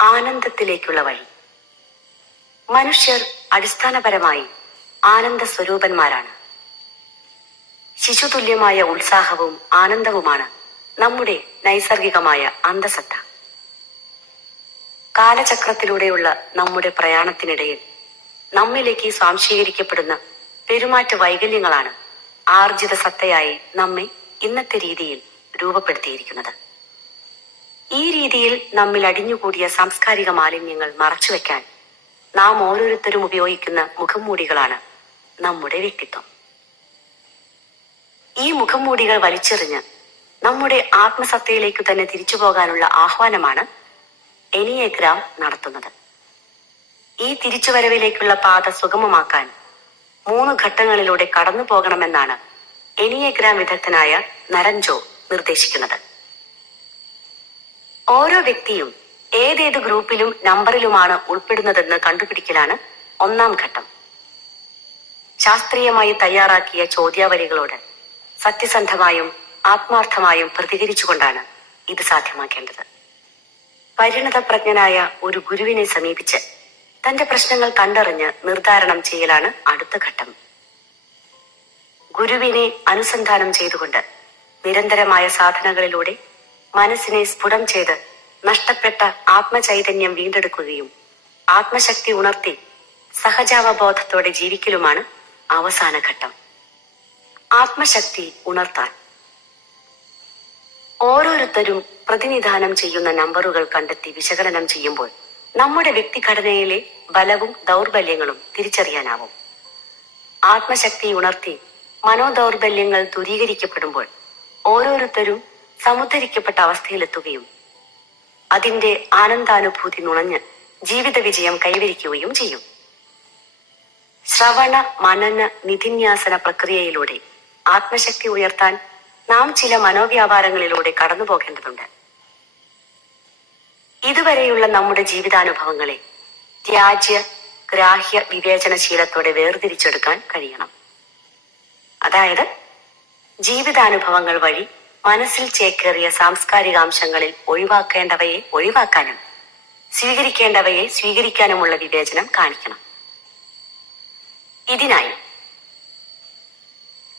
ആനന്ദത്തിലേക്കുള്ള വഴി. മനുഷ്യർ അടിസ്ഥാനപരമായി ആനന്ദ സ്വരൂപന്മാരാണ്. ശിശുതുല്യമായ ഉത്സാഹവും ആനന്ദവുമാണ് നമ്മുടെ നൈസർഗികമായ അന്തസത്ത. കാലചക്രത്തിലൂടെയുള്ള നമ്മുടെ പ്രയാണത്തിനിടയിൽ നമ്മിലേക്ക് സ്വാംശീകരിക്കപ്പെടുന്ന പെരുമാറ്റ വൈകല്യങ്ങളാണ് ആർജിത സത്തയായി നമ്മെ ഇന്നത്തെ രീതിയിൽ രൂപപ്പെടുത്തിയിരിക്കുന്നത്. ഈ രീതിയിൽ നമ്മിൽ അടിഞ്ഞുകൂടിയ സാംസ്കാരിക മാലിന്യങ്ങൾ മറച്ചുവെക്കാൻ നാം ഓരോരുത്തരും ഉപയോഗിക്കുന്ന മുഖംമൂടികളാണ് നമ്മുടെ വ്യക്തിത്വം. ഈ മുഖംമൂടികൾ വലിച്ചെറിഞ്ഞ് നമ്മുടെ ആത്മസത്തയിലേക്ക് തന്നെ തിരിച്ചു പോകാനുള്ള ആഹ്വാനമാണ് എനിയഗ്രാം നടത്തുന്നത്. ഈ തിരിച്ചുവരവിലേക്കുള്ള പാത സുഗമമാക്കാൻ 3 ഘട്ടങ്ങളിലൂടെ കടന്നു പോകണമെന്നാണ് എനിയഗ്രാം വിദഗ്ധനായ നരഞ്ജോ നിർദ്ദേശിക്കുന്നത്. ഓരോ വ്യക്തിയും ഏതേത് ഗ്രൂപ്പിലും നമ്പറിലുമാണ് ഉൾപ്പെടുന്നതെന്ന് കണ്ടുപിടിക്കലാണ് 1ാം ഘട്ടം. ശാസ്ത്രീയമായി തയ്യാറാക്കിയ ചോദ്യാവലികളോട് സത്യസന്ധമായും ആത്മാർത്ഥമായും പ്രതികരിച്ചുകൊണ്ടാണ് ഇത് സാധ്യമാക്കേണ്ടത്. പരിണതപ്രജ്ഞനായ ഒരു ഗുരുവിനെ സമീപിച്ച് തന്റെ പ്രശ്നങ്ങൾ കണ്ടറിഞ്ഞ് നിർദ്ധാരണം ചെയ്യലാണ് അടുത്ത ഘട്ടം. ഗുരുവിനെ അനുസന്ധാനം ചെയ്തുകൊണ്ട് നിരന്തരമായ സാധനകളിലൂടെ മനസ്സിനെ സ്ഫുടം ചെയ്ത് നഷ്ടപ്പെട്ട ആത്മചൈതന്യം വീണ്ടെടുക്കുകയും ആത്മശക്തി ഉണർത്തി സഹജാവബോധത്തോടെ ജീവിക്കലുമാണ് അവസാന ഘട്ടം. ആത്മശക്തി ഉണർത്താൻ ഓരോരുത്തരും പ്രതിനിധാനം ചെയ്യുന്ന നമ്പറുകൾ കണ്ടെത്തി വിശകലനം ചെയ്യുമ്പോൾ നമ്മുടെ വ്യക്തിഘടനയിലെ ബലവും ദൗർബല്യങ്ങളും തിരിച്ചറിയാനാവും. ആത്മശക്തി ഉണർത്തി മനോദൗർബല്യങ്ങൾ ദൂരീകരിക്കപ്പെടുമ്പോൾ ഓരോരുത്തരും സമുദ്ധരിക്കപ്പെട്ട അവസ്ഥയിലെത്തുകയും അതിന്റെ ആനന്ദാനുഭൂതി നുണഞ്ഞ് ജീവിത വിജയം കൈവരിക്കുകയും ചെയ്യും. ശ്രവണ മനന നിധിന്യാസന പ്രക്രിയയിലൂടെ ആത്മശക്തി ഉയർത്താൻ നാം ചില മനോവ്യാപാരങ്ങളിലൂടെ കടന്നു പോകേണ്ടതുണ്ട്. ഇതുവരെയുള്ള നമ്മുടെ ജീവിതാനുഭവങ്ങളെ ത്യാജ്യ ഗ്രാഹ്യ വിവേചനശീലത്തോടെ വേർതിരിച്ചെടുക്കാൻ കഴിയണം. അതായത് ജീവിതാനുഭവങ്ങൾ വഴി മനസ്സിൽ ചേക്കേറിയ സാംസ്കാരികാംശങ്ങളിൽ ഒഴിവാക്കേണ്ടവയെ ഒഴിവാക്കാനും സ്വീകരിക്കേണ്ടവയെ സ്വീകരിക്കാനുമുള്ള വിവേചനം കാണിക്കണം. ഇതിനായി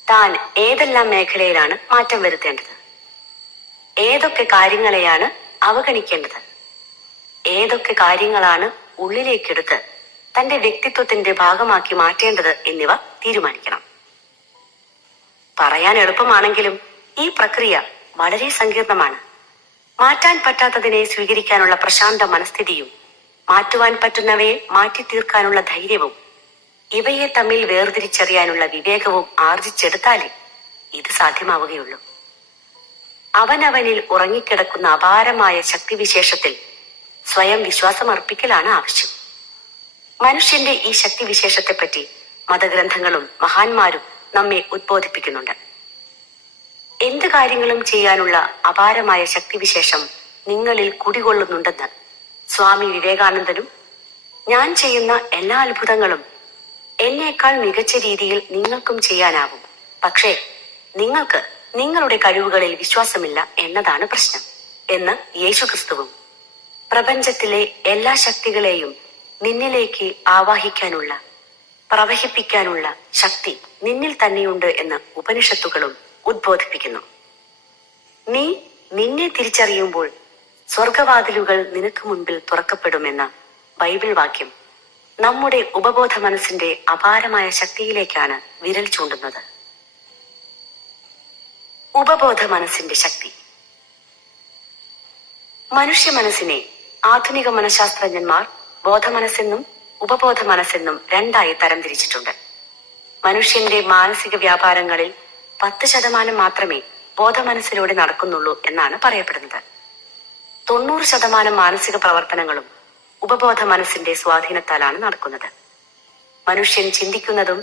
താൻ ഏതെല്ലാം മേഖലയിലാണ് മാറ്റം വരുത്തേണ്ടത്, ഏതൊക്കെ കാര്യങ്ങളെയാണ് അവഗണിക്കേണ്ടത്, ഏതൊക്കെ കാര്യങ്ങളാണ് ഉള്ളിലേക്കെടുത്ത് തന്റെ വ്യക്തിത്വത്തിന്റെ ഭാഗമാക്കി മാറ്റേണ്ടത് എന്നിവ തീരുമാനിക്കണം. പറയാൻ എളുപ്പമാണെങ്കിലും ഈ പ്രക്രിയ വളരെ സങ്കീർണമാണ്. മാറ്റാൻ പറ്റാത്തതിനെ സ്വീകരിക്കാനുള്ള പ്രശാന്ത മനസ്ഥിതിയും മാറ്റുവാൻ പറ്റുന്നവയെ മാറ്റി തീർക്കാനുള്ള ധൈര്യവും ഇവയെ തമ്മിൽ വേർതിരിച്ചറിയാനുള്ള വിവേകവും ആർജിച്ചെടുത്താലേ ഇത് സാധ്യമാവുകയുള്ളൂ. അവനവനിൽ ഉറങ്ങിക്കിടക്കുന്ന അപാരമായ ശക്തിവിശേഷത്തിൽ സ്വയം വിശ്വാസമർപ്പിക്കലാണ് ആവശ്യം. മനുഷ്യന്റെ ഈ ശക്തിവിശേഷത്തെപ്പറ്റി മതഗ്രന്ഥങ്ങളും മഹാന്മാരും നമ്മെ ഉദ്ബോധിപ്പിക്കുന്നുണ്ട്. എന്ത് കാര്യങ്ങളും ചെയ്യാനുള്ള അപാരമായ ശക്തിവിശേഷം നിങ്ങളിൽ കുടികൊള്ളുന്നുണ്ടെന്ന് സ്വാമി വിവേകാനന്ദനും ഞാൻ ചെയ്യുന്ന എല്ലാ അത്ഭുതങ്ങളും എന്നേക്കാൾ മികച്ച രീതിയിൽ നിങ്ങൾക്കും ചെയ്യാനാവും, പക്ഷേ നിങ്ങൾക്ക് നിങ്ങളുടെ കഴിവുകളിൽ വിശ്വാസമില്ല എന്നതാണ് പ്രശ്നം എന്ന് യേശുക്രിസ്തുവും പ്രപഞ്ചത്തിലെ എല്ലാ ശക്തികളെയും നിന്നിലേക്ക് ആവാഹിക്കാനുള്ള പ്രവഹിപ്പിക്കാനുള്ള ശക്തി നിന്നിൽ തന്നെയുണ്ട് എന്ന് ഉപനിഷത്തുകളും ഉദ്ബോധിപ്പിക്കുന്നു. നീ നിന്നെ തിരിച്ചറിയുമ്പോൾ സ്വർഗവാതിലുകൾ നിനക്ക് മുൻപിൽ തുറക്കപ്പെടുമെന്ന ബൈബിൾ വാക്യം നമ്മുടെ ഉപബോധ മനസ്സിന്റെ അപാരമായ ശക്തിയിലേക്കാണ് വിരൽ ചൂണ്ടുന്നത്. ഉപബോധ മനസ്സിന്റെ ശക്തി. മനുഷ്യ മനസ്സിനെ ആധുനിക മനഃശാസ്ത്രജ്ഞന്മാർ ബോധമനസ്സെന്നും ഉപബോധ മനസ്സെന്നും 2ആയി തരംതിരിച്ചിട്ടുണ്ട്. മനുഷ്യന്റെ മാനസിക വ്യാപാരങ്ങളിൽ 10% മാത്രമേ ബോധമനസ്സിലൂടെ നടക്കുന്നുള്ളൂ എന്നാണ് പറയപ്പെടുന്നത്. 90% മാനസിക പ്രവർത്തനങ്ങളും ഉപബോധ മനസ്സിന്റെ സ്വാധീനത്താലാണ് നടക്കുന്നത്. മനുഷ്യൻ ചിന്തിക്കുന്നതും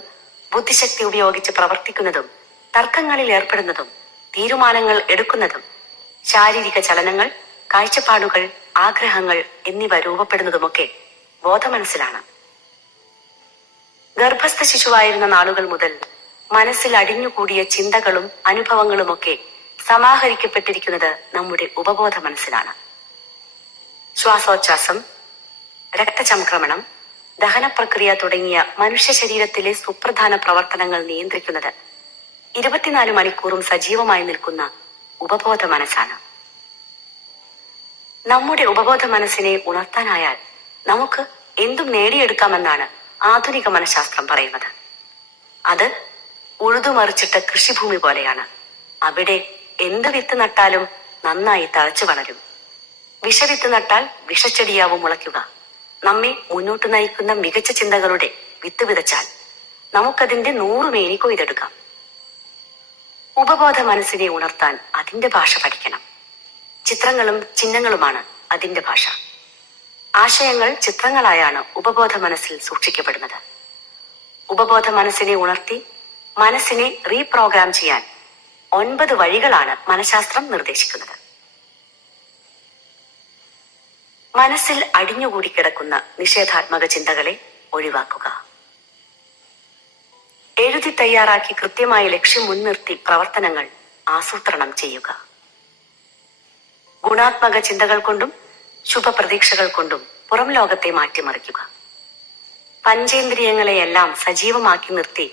ബുദ്ധിശക്തി ഉപയോഗിച്ച് പ്രവർത്തിക്കുന്നതും തർക്കങ്ങളിൽ ഏർപ്പെടുന്നതും തീരുമാനങ്ങൾ എടുക്കുന്നതും ശാരീരിക ചലനങ്ങൾ, കാഴ്ചപ്പാടുകൾ, ആഗ്രഹങ്ങൾ എന്നിവ രൂപപ്പെടുന്നതുമൊക്കെ ബോധമനസ്സിലാണ്. ഗർഭസ്ഥ ശിശുവായിരുന്ന നാളുകൾ മുതൽ മനസ്സിൽ അടിഞ്ഞുകൂടിയ ചിന്തകളും അനുഭവങ്ങളുമൊക്കെ സമാഹരിക്കപ്പെട്ടിരിക്കുന്നത് നമ്മുടെ ഉപബോധ മനസ്സിലാണ്. ശ്വാസോച്ഛ്വാസം, രക്തചംക്രമണം, ദഹനപ്രക്രിയ തുടങ്ങിയ മനുഷ്യ ശരീരത്തിലെ സുപ്രധാന പ്രവർത്തനങ്ങൾ നിയന്ത്രിക്കുന്നത് 24 മണിക്കൂറും സജീവമായി നിൽക്കുന്ന ഉപബോധ മനസ്സാണ്. നമ്മുടെ ഉപബോധ മനസ്സിനെ ഉണർത്താനായാൽ നമുക്ക് എന്തും നേടിയെടുക്കാമെന്നാണ് ആധുനിക മനഃശാസ്ത്രം പറയുന്നത്. അത് ഉഴുതുമറിച്ചിട്ട കൃഷിഭൂമി പോലെയാണ്. അവിടെ എന്ത് വിത്ത് നട്ടാലും നന്നായി തഴച്ചു വളരും. വിഷവിത്ത് നട്ടാൽ വിഷച്ചെടിയാവും മുളയ്ക്കുക. നമ്മെ മുന്നോട്ട് നയിക്കുന്ന മികച്ച ചിന്തകളുടെ വിത്ത് വിതച്ചാൽ നമുക്കതിന്റെ 100 മേനി കൊയ്തെടുക്കാം. ഉപബോധ മനസ്സിനെ ഉണർത്താൻ അതിന്റെ ഭാഷ പഠിക്കണം. ചിത്രങ്ങളും ചിഹ്നങ്ങളുമാണ് അതിന്റെ ഭാഷ. ആശയങ്ങൾ ചിത്രങ്ങളായാണ് ഉപബോധ മനസ്സിൽ സൂക്ഷിക്കപ്പെടുന്നത്. ഉപബോധ മനസ്സിനെ ഉണർത്തി മനസ്സിനെ റീപ്രോഗ്രാം ചെയ്യാൻ 9 വഴികളാണ് മനഃശാസ്ത്രം നിർദ്ദേശിക്കുന്നത്. മനസ്സിൽ അടിഞ്ഞുകൂടി കിടക്കുന്ന നിഷേധാത്മക ചിന്തകളെ ഒഴിവാക്കുക. എഴുതി തയ്യാറാക്കി കൃത്യമായ ലക്ഷ്യം മുൻനിർത്തി പ്രവർത്തനങ്ങൾ ആസൂത്രണം ചെയ്യുക. ഗുണാത്മക ചിന്തകൾ കൊണ്ടും ശുഭപ്രതീക്ഷകൾ കൊണ്ടും പുറം ലോകത്തെ മാറ്റിമറിക്കുക. പഞ്ചേന്ദ്രിയങ്ങളെയെല്ലാം സജീവമാക്കി നിർത്തി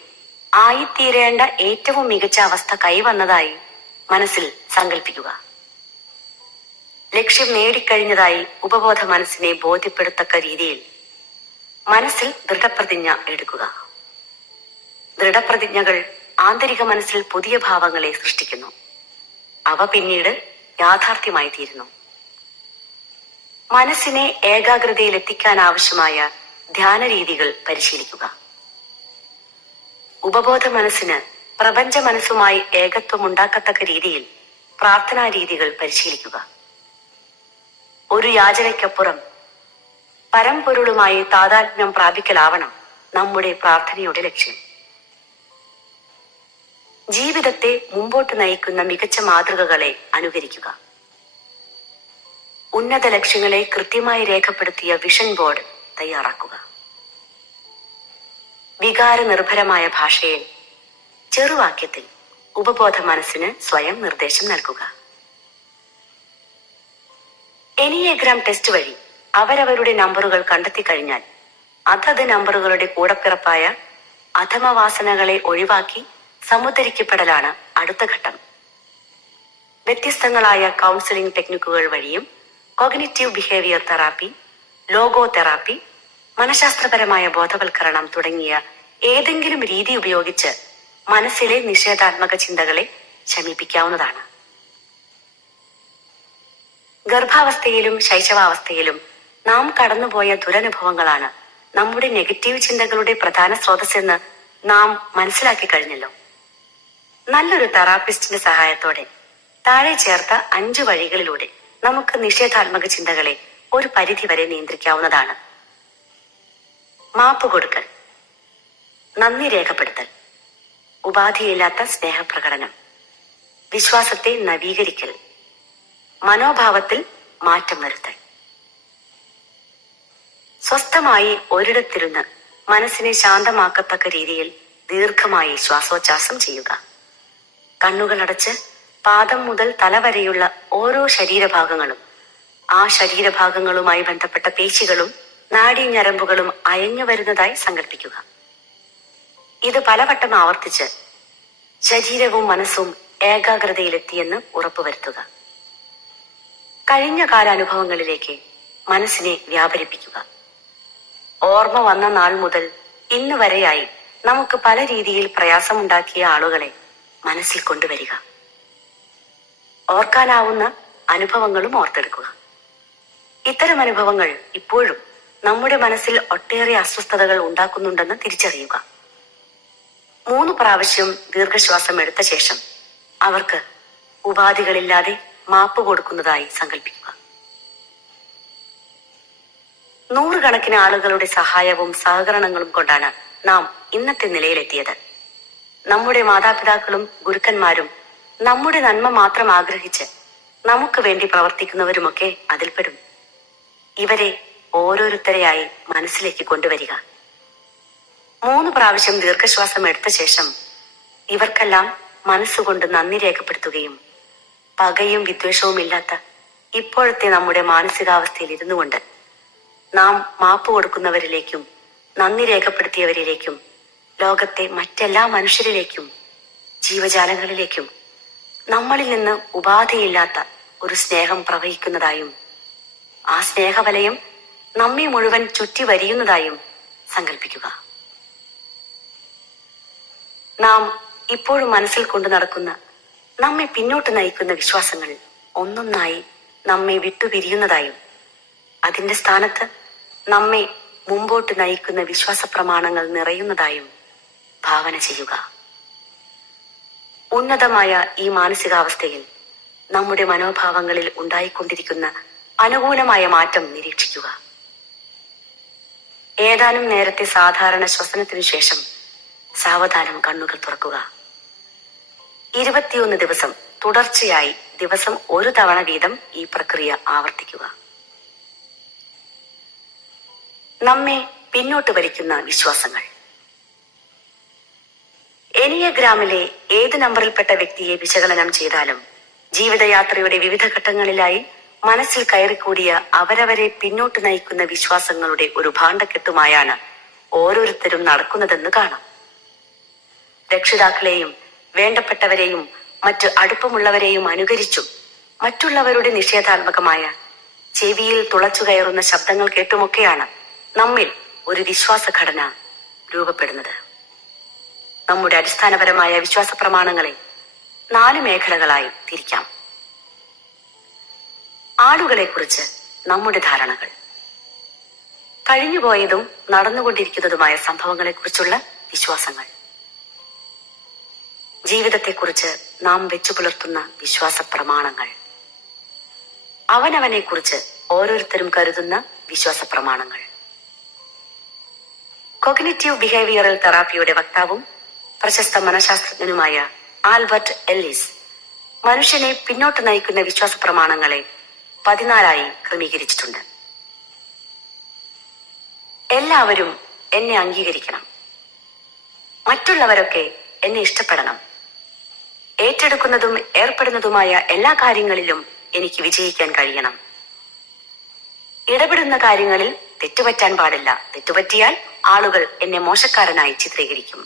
ആയിത്തീരേണ്ട ഏറ്റവും മികച്ച അവസ്ഥ കൈവന്നതായി മനസ്സിൽ സങ്കല്പിക്കുക. ലക്ഷ്യം നേടിക്കഴിഞ്ഞതായി ഉപബോധ മനസ്സിനെ ബോധ്യപ്പെടുത്തക്ക രീതിയിൽ മനസ്സിൽ ദൃഢപ്രതിജ്ഞ എടുക്കുക. ദൃഢപ്രതിജ്ഞകൾ ആന്തരിക മനസ്സിൽ പുതിയ ഭാവങ്ങളെ സൃഷ്ടിക്കുന്നു. അവ പിന്നീട് യാഥാർത്ഥ്യമായി തീരുന്നു. മനസ്സിനെ ഏകാഗ്രതയിൽ എത്തിക്കാൻ ആവശ്യമായ ധ്യാന രീതികൾ പരിശീലിക്കുക. ഉപബോധ മനസ്സിന് പ്രപഞ്ച മനസ്സുമായി ഏകത്വം ഉണ്ടാക്കത്തക്ക രീതിയിൽ പ്രാർത്ഥനാ രീതികൾ പരിശീലിക്കുക. ഒരു യാചനയ്ക്കപ്പുറം പരമ്പൊരുളുമായി താതാത്മ്യം പ്രാപിക്കലാവണം നമ്മുടെ പ്രാർത്ഥനയുടെ ലക്ഷ്യം. ജീവിതത്തെ മുമ്പോട്ട് നയിക്കുന്ന മികച്ച മാതൃകകളെ അനുകരിക്കുക. ഉന്നത ലക്ഷ്യങ്ങളെ കൃത്യമായി രേഖപ്പെടുത്തിയ വിഷൻ ബോർഡ് തയ്യാറാക്കുക. വികാര നിർഭരമായ ഭാഷയിൽ ചെറുവാക്യത്തിൽ ഉപബോധ മനസ്സിന് സ്വയം നിർദ്ദേശം നൽകുക. എനിയഗ്രാം ടെസ്റ്റ് വഴി അവരവരുടെ നമ്പറുകൾ കണ്ടെത്തി കഴിഞ്ഞാൽ അതത് നമ്പറുകളുടെ കൂടപ്പിറപ്പായ അധമവാസനകളെ ഒഴിവാക്കി സമുദ്ധരിക്കപ്പെടലാണ് അടുത്ത ഘട്ടം. വ്യത്യസ്തങ്ങളായ കൗൺസിലിംഗ് ടെക്നിക്കുകൾ വഴിയും cognitive behaviour therapy, logo therapy, മനഃശാസ്ത്രപരമായ ബോധവൽക്കരണം തുടങ്ങിയ ഏതെങ്കിലും രീതി ഉപയോഗിച്ച് മനസ്സിലെ നിഷേധാത്മക ചിന്തകളെ ശമിപ്പിക്കാവുന്നതാണ്. ഗർഭാവസ്ഥയിലും ശൈശവാവസ്ഥയിലും നാം കടന്നുപോയ ദുരനുഭവങ്ങളാണ് നമ്മുടെ നെഗറ്റീവ് ചിന്തകളുടെ പ്രധാന സ്രോതസ്സെന്ന് നാം മനസ്സിലാക്കി കഴിഞ്ഞല്ലോ. നല്ലൊരു തെറാപ്പിസ്റ്റിന്റെ സഹായത്തോടെ താഴെ ചേർത്ത 5 വഴികളിലൂടെ നമുക്ക് നിഷേധാത്മക ചിന്തകളെ ഒരു പരിധിവരെ നിയന്ത്രിക്കാവുന്നതാണ്. മാപ്പ് കൊടുക്കൽ, നന്ദി രേഖപ്പെടുത്തൽ, ഉപാധിയില്ലാത്ത സ്നേഹപ്രകടനം, വിശ്വാസത്തെ നവീകരിക്കൽ, മനോഭാവത്തിൽ മാറ്റം വരുത്തൽ. സ്വസ്ഥമായി ഒരിടത്തിരുന്ന് മനസ്സിനെ ശാന്തമാക്കത്തക്ക രീതിയിൽ ദീർഘമായി ശ്വാസോച്ഛ്വാസം ചെയ്യുക. കണ്ണുകളടച്ച് പാദം മുതൽ തല വരെയുള്ള ഓരോ ശരീരഭാഗങ്ങളും ആ ശരീരഭാഗങ്ങളുമായി ബന്ധപ്പെട്ട പേശികളും നാഡീഞരമ്പുകളും അയഞ്ഞു വരുന്നതായി സങ്കല്പിക്കുക. ഇത് പലവട്ടം ആവർത്തിച്ച് ശരീരവും മനസ്സും ഏകാഗ്രതയിലെത്തിയെന്ന് ഉറപ്പുവരുത്തുക. കഴിഞ്ഞ കാലാനുഭവങ്ങളിലേക്ക് മനസ്സിനെ വ്യാപരിപ്പിക്കുക. ഓർമ്മ വന്ന നാൾ മുതൽ ഇന്ന് വരെയായി നമുക്ക് പല രീതിയിൽ പ്രയാസമുണ്ടാക്കിയ ആളുകളെ മനസ്സിൽ കൊണ്ടുവരിക. ഓർക്കാനാവുന്ന അനുഭവങ്ങളും ഓർത്തെടുക്കുക. ഇത്തരം അനുഭവങ്ങൾ ഇപ്പോഴും നമ്മുടെ മനസ്സിൽ ഒട്ടേറെ അസ്വസ്ഥതകൾ ഉണ്ടാക്കുന്നുണ്ടെന്ന് തിരിച്ചറിയുക. 3 പ്രാവശ്യം ദീർഘശ്വാസം എടുത്ത ശേഷം അവർക്ക് ഉപാധികളില്ലാതെ മാപ്പ് കൊടുക്കുന്നതായി സങ്കല്പിക്കുക. 100 കണക്കിന് ആളുകളുടെ സഹായവും സഹകരണങ്ങളും കൊണ്ടാണ് നാം ഇന്നത്തെ നിലയിലെത്തിയത്. നമ്മുടെ മാതാപിതാക്കളും ഗുരുക്കന്മാരും നമ്മുടെ നന്മ മാത്രം ആഗ്രഹിച്ച് നമുക്ക് വേണ്ടി പ്രവർത്തിക്കുന്നവരുമൊക്കെ അതിൽപ്പെടും. ഇവരെ ഓരോരുത്തരെയായി മനസ്സിലേക്ക് കൊണ്ടുവരിക. 3 പ്രാവശ്യം ദീർഘശ്വാസം എടുത്ത ശേഷം ഇവർക്കെല്ലാം മനസ്സുകൊണ്ട് നന്ദി രേഖപ്പെടുത്തുകയും പകയും വിദ്വേഷവും ഇല്ലാത്ത ഇപ്പോഴത്തെ നമ്മുടെ മാനസികാവസ്ഥയിൽ ഇരുന്നു കൊണ്ട് നാം മാപ്പ് കൊടുക്കുന്നവരിലേക്കും നന്ദി രേഖപ്പെടുത്തിയവരിലേക്കും ലോകത്തെ മറ്റെല്ലാ മനുഷ്യരിലേക്കും ജീവജാലങ്ങളിലേക്കും നമ്മളിൽ നിന്ന് ഉപാധിയില്ലാത്ത ഒരു സ്നേഹം പ്രവഹിക്കുന്നതായും ആ സ്നേഹവലയം നമ്മെ മുഴുവൻ ചുറ്റി വരിയുന്നതായും സങ്കല്പിക്കുക. നാം ഇപ്പോഴും മനസ്സിൽ കൊണ്ടു നടക്കുന്ന നമ്മെ പിന്നോട്ട് നയിക്കുന്ന വിശ്വാസങ്ങൾ ഒന്നൊന്നായി നമ്മെ വിട്ടുപിരിയുന്നതായും അതിന്റെ സ്ഥാനത്ത് നമ്മെ മുമ്പോട്ട് നയിക്കുന്ന വിശ്വാസ പ്രമാണങ്ങൾ നിറയുന്നതായും ഭാവന ചെയ്യുക. ഉന്നതമായ ഈ മാനസികാവസ്ഥയിൽ നമ്മുടെ മനോഭാവങ്ങളിൽ ഉണ്ടായിക്കൊണ്ടിരിക്കുന്ന അനുകൂലമായ മാറ്റം നിരീക്ഷിക്കുക. ഏതാനും നേരത്തെ സാധാരണ ശ്വസനത്തിനു ശേഷം സാവധാനം കണ്ണുകൾ തുറക്കുക. 21 ദിവസം തുടർച്ചയായി ദിവസം ഒരു തവണ വീതം ഈ പ്രക്രിയ ആവർത്തിക്കുക. നമ്മെ പിന്നോട്ട് വലിക്കുന്ന വിശ്വാസങ്ങൾ. എനിയഗ്രാമിലെ ഏത് നമ്പറിൽപ്പെട്ട വ്യക്തിയെ വിശകലനം ചെയ്താലും ജീവിതയാത്രയുടെ വിവിധ ഘട്ടങ്ങളിലായി മനസ്സിൽ കയറിക്കൂടിയ അവരവരെ പിന്നോട്ട് നയിക്കുന്ന വിശ്വാസങ്ങളുടെ ഒരു ഭാണ്ഡക്കെട്ടുമായാണ് ഓരോരുത്തരും നടക്കുന്നതെന്ന് കാണാം. രക്ഷിതാക്കളെയും വേണ്ടപ്പെട്ടവരെയും മറ്റു അടുപ്പമുള്ളവരെയും അനുകരിച്ചും മറ്റുള്ളവരുടെ നിഷേധാത്മകമായ ചെവിയിൽ തുളച്ചു കയറുന്ന ശബ്ദങ്ങൾ കേട്ടുമൊക്കെയാണ് നമ്മിൽ ഒരു വിശ്വാസഘടന രൂപപ്പെടുന്നത്. നമ്മുടെ അടിസ്ഥാനപരമായ വിശ്വാസ പ്രമാണങ്ങളെ 4 മേഖലകളായി തിരിക്കാം. ആളുകളെ കുറിച്ച് നമ്മുടെ ധാരണകൾ, കഴിഞ്ഞുപോയതും നടന്നുകൊണ്ടിരിക്കുന്നതുമായ സംഭവങ്ങളെക്കുറിച്ചുള്ള വിശ്വാസങ്ങൾ, ജീവിതത്തെക്കുറിച്ച് നാം വെച്ചു പുലർത്തുന്ന വിശ്വാസ പ്രമാണങ്ങൾ, അവനവനെക്കുറിച്ച് ഓരോരുത്തരും കരുതുന്ന വിശ്വാസ പ്രമാണങ്ങൾ. കോഗ്നിറ്റീവ് ബിഹേവിയറൽ തെറാപ്പിയുടെ വക്താവും പ്രശസ്ത മനഃശാസ്ത്രജ്ഞനുമായ ആൽബർട്ട് എല്ലിസ് മനുഷ്യനെ പിന്നോട്ട് നയിക്കുന്ന വിശ്വാസ പ്രമാണങ്ങളെ 14 ക്രമീകരിച്ചിട്ടുണ്ട്. എല്ലാവരും എന്നെ അംഗീകരിക്കണം, മറ്റുള്ളവരൊക്കെ എന്നെ ഇഷ്ടപ്പെടണം, ഏറ്റെടുക്കുന്നതും ഏർപ്പെടുന്നതുമായ എല്ലാ കാര്യങ്ങളിലും എനിക്ക് വിജയിക്കാൻ കഴിയണം, ഇടപെടുന്ന കാര്യങ്ങളിൽ തെറ്റുപറ്റാൻ പാടില്ല, തെറ്റുപറ്റിയാൽ ആളുകൾ എന്നെ മോശക്കാരനായി ചിത്രീകരിക്കും,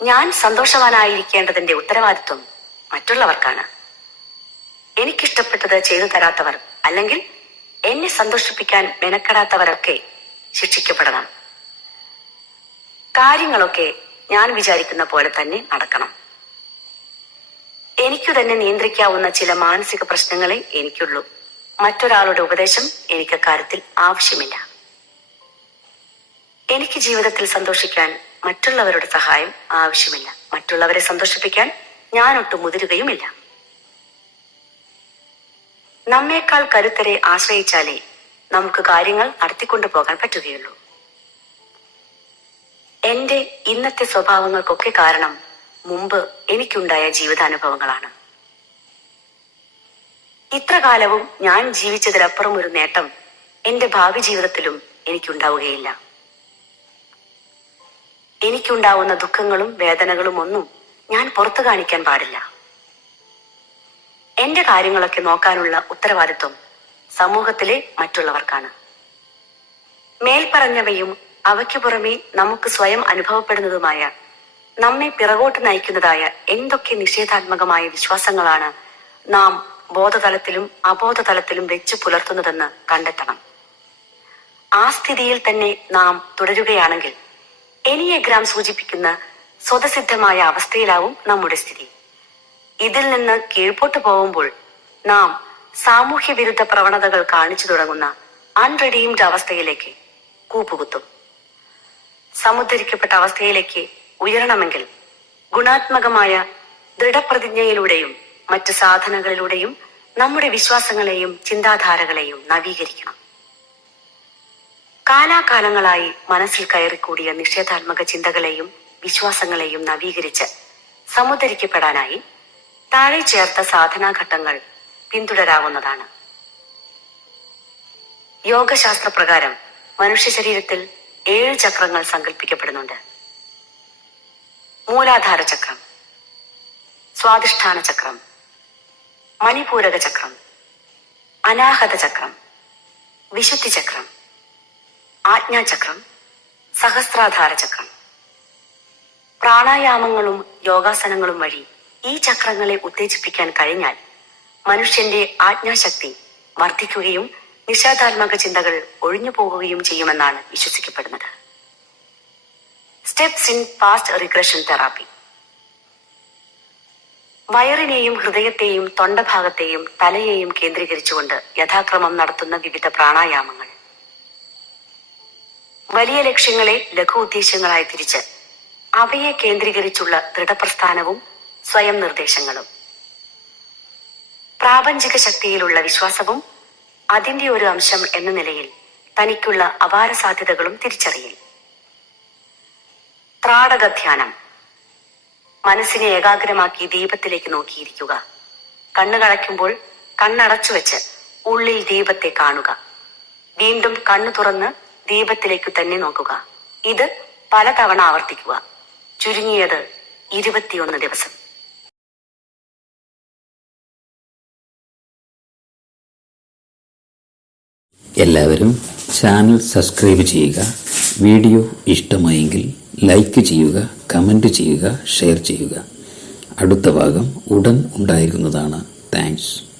ഞാൻ സന്തോഷവാനായിരിക്കേണ്ടതിന്റെ ഉത്തരവാദിത്വം മറ്റുള്ളവർക്കാണ്, എനിക്കിഷ്ടപ്പെട്ടത് ചെയ്തു തരാത്തവർ അല്ലെങ്കിൽ എന്നെ സന്തോഷിപ്പിക്കാൻ മെനക്കെടാത്തവരൊക്കെ ശിക്ഷിക്കപ്പെടണം, കാര്യങ്ങളൊക്കെ ഞാൻ വിചാരിക്കുന്ന പോലെ തന്നെ നടക്കണം, എനിക്കു തന്നെ നിയന്ത്രിക്കാവുന്ന ചില മാനസിക പ്രശ്നങ്ങളെ എനിക്കുള്ളൂ, മറ്റൊരാളുടെ ഉപദേശം എനിക്ക് കാര്യത്തിൽ ആവശ്യമില്ല, എനിക്ക് ജീവിതത്തിൽ സന്തോഷിക്കാൻ മറ്റുള്ളവരുടെ സഹായം ആവശ്യമില്ല, മറ്റുള്ളവരെ സന്തോഷിപ്പിക്കാൻ ഞാൻ ഒട്ടും മുതിരുകയുമില്ല. നമ്മേക്കാൾ കരുത്തരെ ആശ്രയിച്ചാലേ നമുക്ക് കാര്യങ്ങൾ നടത്തിക്കൊണ്ടു പോകാൻ പറ്റുകയുള്ളൂ. എന്റെ ഇന്നത്തെ സ്വഭാവങ്ങൾക്കൊക്കെ കാരണം മുമ്പ് എനിക്കുണ്ടായ ജീവിതാനുഭവങ്ങളാണ്. ഇത്ര കാലവും ഞാൻ ജീവിച്ചതിലപ്പുറം ഒരു നേട്ടം എന്റെ ഭാവി ജീവിതത്തിലും എനിക്കുണ്ടാവുകയില്ല. എനിക്കുണ്ടാവുന്ന ദുഃഖങ്ങളും വേദനകളും ഒന്നും ഞാൻ പുറത്തു കാണിക്കാൻ പാടില്ല. എന്റെ കാര്യങ്ങളൊക്കെ നോക്കാനുള്ള ഉത്തരവാദിത്വം സമൂഹത്തിലെ മറ്റുള്ളവർക്കാണ്. മേൽപ്പറഞ്ഞവയും അവയ്ക്കു പുറമെ നമുക്ക് സ്വയം അനുഭവപ്പെടുന്നതുമായ നമ്മെ പിറകോട്ട് നയിക്കുന്നതായ എന്തൊക്കെ നിഷേധാത്മകമായ വിശ്വാസങ്ങളാണ് നാം ബോധതലത്തിലും അബോധതലത്തിലും വെച്ചു പുലർത്തുന്നതെന്ന് കണ്ടെത്തണം. ആ സ്ഥിതിയിൽ തന്നെ നാം തുടരുകയാണെങ്കിൽ എനിയഗ്രാം സൂചിപ്പിക്കുന്ന സ്വതസിദ്ധമായ അവസ്ഥയിലാവും നമ്മുടെ സ്ഥിതി. ഇതിൽ നിന്ന് കീഴ്പോട്ട് പോകുമ്പോൾ നാം സാമൂഹ്യ വിരുദ്ധ പ്രവണതകൾ കാണിച്ചു തുടങ്ങുന്ന അൺറെഡീംഡ് അവസ്ഥയിലേക്ക് കൂപ്പുകുത്തും. സമുദ്ധരിക്കപ്പെട്ട അവസ്ഥയിലേക്ക് ഉയരണമെങ്കിൽ ഗുണാത്മകമായ ദൃഢപ്രതിജ്ഞയിലൂടെയും മറ്റു സാധനങ്ങളിലൂടെയും നമ്മുടെ വിശ്വാസങ്ങളെയും ചിന്താധാരകളെയും നവീകരിക്കണം. കാലാകാലങ്ങളായി മനസ്സിൽ കയറിക്കൂടിയ നിഷേധാത്മക ചിന്തകളെയും വിശ്വാസങ്ങളെയും നവീകരിച്ച് സമുദ്ധരിക്കപ്പെടാനായി താഴെ ചേർത്ത സാധനാഘട്ടങ്ങൾ പിന്തുടരാവുന്നതാണ്. യോഗശാസ്ത്ര പ്രകാരം മനുഷ്യ ശരീരത്തിൽ 7 ചക്രങ്ങൾ സങ്കല്പിക്കപ്പെടുന്നുണ്ട്. മൂലാധാര ചക്രം, സ്വാധിഷ്ഠാന ചക്രം, മണിപൂരക ചക്രം, അനാഹത ചക്രം, വിശുദ്ധി ചക്രം, ആജ്ഞാചക്രം, സഹസ്രാധാര ചക്രം. പ്രാണായാമങ്ങളും യോഗാസനങ്ങളും വഴി ഈ ചക്രങ്ങളെ ഉത്തേജിപ്പിക്കാൻ കഴിഞ്ഞാൽ മനുഷ്യന്റെ ആജ്ഞാശക്തി വർദ്ധിക്കുകയും നിഷേധാത്മക ചിന്തകൾ ഒഴിഞ്ഞു പോകുകയും ചെയ്യുമെന്നാണ് വിശ്വസിക്കപ്പെടുന്നത്. Steps in past regression therapy. വയറിനെയും ഹൃദയത്തെയും തൊണ്ടഭാഗത്തെയും തലയെയും കേന്ദ്രീകരിച്ചുകൊണ്ട് യഥാക്രമം നടത്തുന്ന വിവിധ പ്രാണായാമങ്ങൾ. വലിയ ലക്ഷ്യങ്ങളെ ലഘു ഉദ്ദേശ്യങ്ങളായി തിരിച്ച് അവയെ കേന്ദ്രീകരിച്ചുള്ള ദൃഢപ്രസ്ഥാനവും സ്വയം നിർദ്ദേശങ്ങളും. പ്രാപഞ്ചിക ശക്തിയിലുള്ള വിശ്വാസവും അതിന്റെ ഒരു അംശം എന്ന നിലയിൽ തനിക്കുള്ള അപാര സാധ്യതകളും തിരിച്ചറിയൽ. ത്രാടകധ്യാനം. മനസ്സിനെ ഏകാഗ്രമാക്കി ദീപത്തിലേക്ക് നോക്കിയിരിക്കുക. കണ്ണുകളയ്ക്കുമ്പോൾ കണ്ണടച്ചു വെച്ച് ഉള്ളിൽ ദീപത്തെ കാണുക. വീണ്ടും കണ്ണു തുറന്ന് ദീപത്തിലേക്കു തന്നെ നോക്കുക. ഇത് പലതവണ ആവർത്തിക്കുക. ചുരുങ്ങിയത് 21 ദിവസം. എല്ലാവരും ചാനൽ സബ്സ്ക്രൈബ് ചെയ്യുക. വീഡിയോ ഇഷ്ടമായെങ്കിൽ ലൈക്ക് ചെയ്യുക, കമൻറ്റ് ചെയ്യുക, ഷെയർ ചെയ്യുക. അടുത്ത ഭാഗം ഉടൻ ഉണ്ടായിരിക്കുന്നതാണ്. താങ്ക്സ്.